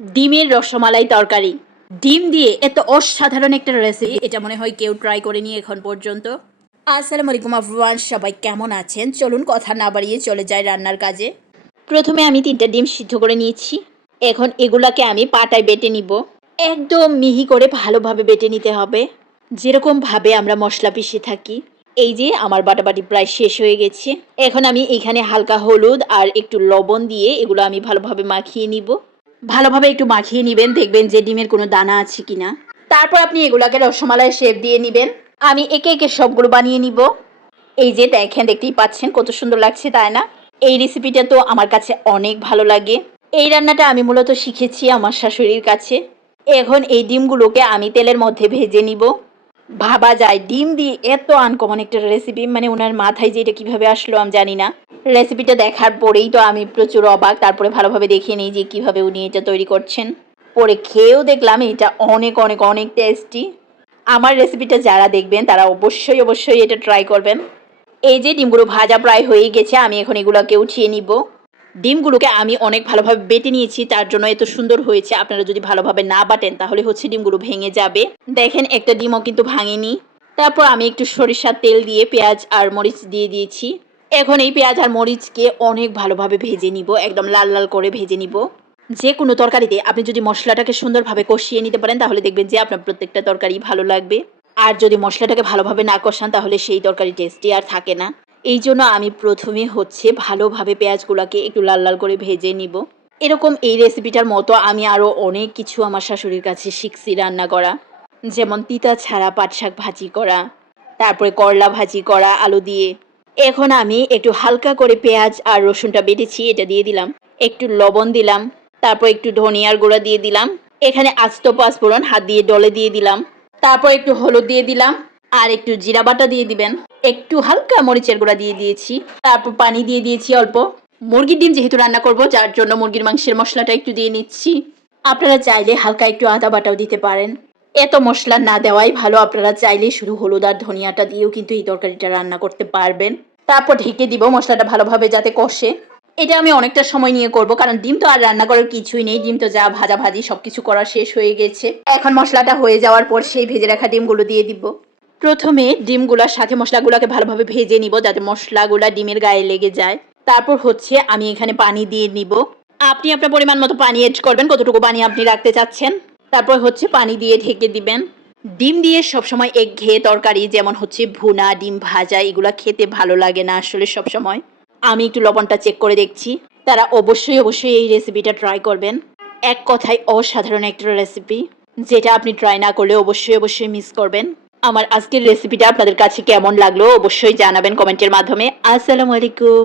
ডিমের রসমালাই তরকারি। ডিম দিয়ে এত অসাধারণ একটা রেসিপি এটা মনে হয় কেউ ট্রাই করেনি এখন পর্যন্ত। আসসালামু আলাইকুম আফরান সবাই কেমন আছেন? চলুন কথা না বাড়িয়ে চলে যাই রান্নার কাজে। প্রথমে আমি তিনটা ডিম সিদ্ধ করে নিয়েছি। এখন এগুলাকে আমি পাটায় বেটে নিব। একদম মিহি করে ভালোভাবে বেটে নিতে হবে। যেরকমভাবে আমরা মশলা পিষে থাকি। এই যে আমার বাটাবাটি প্রায় শেষ হয়ে গেছে। এখন আমি এখানে হালকা হলুদ আর একটু লবণ দিয়ে এগুলো আমি ভালোভাবে মাখিয়ে নিব। ভালোভাবে একটু মাখিয়ে নেবেন, দেখবেন যে ডিমের কোনো দানা আছে কিনা। তারপর আপনি এগুলাকে রসমালাই শেপ দিয়ে নেবেন। আমি একে একে সবগুলো বানিয়ে নিব। এই যে দেখেন, দেখতেই পাচ্ছেন কত সুন্দর লাগছে, তাই না? এই রেসিপিটা তো আমার কাছে অনেক ভালো লাগে। এই রান্নাটা আমি মূলত শিখেছি আমার শাশুড়ির কাছে। এখন এই ডিমগুলোকে আমি তেলের মধ্যে ভেজে নিব। ভাবা যায়, ডিম দিয়ে এত আনকমন একটা রেসিপি মানে ওনার মাথায় যে এটা কীভাবে আসলো আমি জানি না। রেসিপিটা দেখার পরেই তো আমি প্রচুর অবাক। তারপরে ভালোভাবে দেখিয়ে নিই যে কীভাবে উনি এটা তৈরি করছেন। পরে খেয়েও দেখলাম এটা অনেক অনেক অনেক টেস্টি আমার রেসিপিটা যারা দেখবেন, তারা অবশ্যই অবশ্যই এটা ট্রাই করবেন। এই যে ডিমগুলো ভাজা প্রায় হয়ে গেছে, আমি এখন এগুলোকে উঠিয়ে নিব। ডিমগুলোকে আমি অনেক ভালোভাবে বেটে নিয়েছি, তার জন্য এত সুন্দর হয়েছে। আপনারা যদি ভালোভাবে না বাটেন, তাহলে হচ্ছে ডিমগুলো ভেঙে যাবে। দেখেন, একটা ডিমও কিন্তু ভাঙেনি। তারপর আমি একটু সরিষার তেল দিয়ে পেঁয়াজ আর মরিচ দিয়ে দিয়েছি। এখন এই পেঁয়াজ আর মরিচকে অনেক ভালোভাবে ভেজে নিব, একদম লাল লাল করে ভেজে নিব। যে কোনো তরকারিতে আপনি যদি মশলাটাকে সুন্দরভাবে কষিয়ে নিতে পারেন, তাহলে দেখবেন যে আপনার প্রত্যেকটা তরকারি ভালো লাগবে। আর যদি মশলাটাকে ভালোভাবে না কষান, তাহলে সেই তরকারি টেস্টি আর থাকে না। এই জন্য আমি প্রথমে হচ্ছে ভালোভাবে পেঁয়াজগুলোকে একটু লাল লাল করে ভেজে নিব। এরকম এই রেসিপিটার মতো আমি আরও অনেক কিছু আমার শাশুড়ির কাছে শিখছি রান্না করা। যেমন তিতা ছাড়া পাট শাক ভাজি করা, তারপরে করলা ভাজি করা, আলু দিয়ে। এখন আমি একটু হালকা করে পেঁয়াজ আর রসুনটা বেটেছি, এটা দিয়ে দিলাম। একটু লবণ দিলাম, তারপর একটু ধনিয়ার গুঁড়া দিয়ে দিলাম। এখানে আস্ত পাঁচফোড়ন হাত দিয়ে ডলে দিয়ে দিলাম। তারপর একটু হলুদ দিয়ে দিলাম আর একটু জিরা বাটা দিয়ে দিবেন। একটু হালকা মরিচের গুঁড়া দিয়ে দিয়েছি। তারপর পানি দিয়ে দিয়েছি অল্প। মুরগির ডিম যেহেতু রান্না করব, যার জন্য মুরগির মাংসের মশলাটা একটু দিয়ে নিচ্ছি। আপনারা চাইলে হালকা একটু আদা বাটাও দিতে পারেন। এত মশলা না দেওয়াই ভালো। আপনারা চাইলে শুধু হলুদ আর ধনিয়াটা দিয়েও কিন্তু এই তরকারিটা রান্না করতে পারবেন। তারপর ঢেকে দিব মশলাটা ভালোভাবে যাতে কষে। এটা আমি অনেকটা সময় নিয়ে করব, কারণ ডিম তো আর রান্না করার কিছুই নেই। ডিম তো যা ভাজা ভাজি সব কিছু করা শেষ হয়ে গেছে। এখন মশলাটা হয়ে যাওয়ার পর সেই ভেজে রাখা ডিমগুলো দিয়ে দিব। প্রথমে ডিমগুলোর সাথে মশলাগুলোকে ভালোভাবে ভেজে নিব, যাতে মশলাগুলা ডিমের গায়ে লেগে যায়। তারপর হচ্ছে আমি এখানে পানি দিয়ে নিব। আপনি আপনার পরিমাণ মতো পানি এড করবেন। কতটুকু পানি আপনি রাখতে চাচ্ছেন? তারপর হচ্ছে পানি দিয়ে ঢেকে দিবেন। ডিম দিয়ে সবসময় এক ঘেয়ে তরকারি, যেমন হচ্ছে ভুনা, ডিম ভাজা, এগুলা খেতে ভালো লাগে না আসলে সবসময়। আমি একটু লবণটা চেক করে দেখছি। তারা অবশ্যই অবশ্যই এই রেসিপিটা ট্রাই করবেন। এক কথায় অসাধারণ একটা রেসিপি যেটা আপনি ট্রাই না করলে অবশ্যই অবশ্যই মিস করবেন। আমার আজকের রেসিপিটা আপনাদের কাছে কেমন লাগল অবশ্যই জানাবেন কমেন্টের মাধ্যমে। আসসালামু আলাইকুম।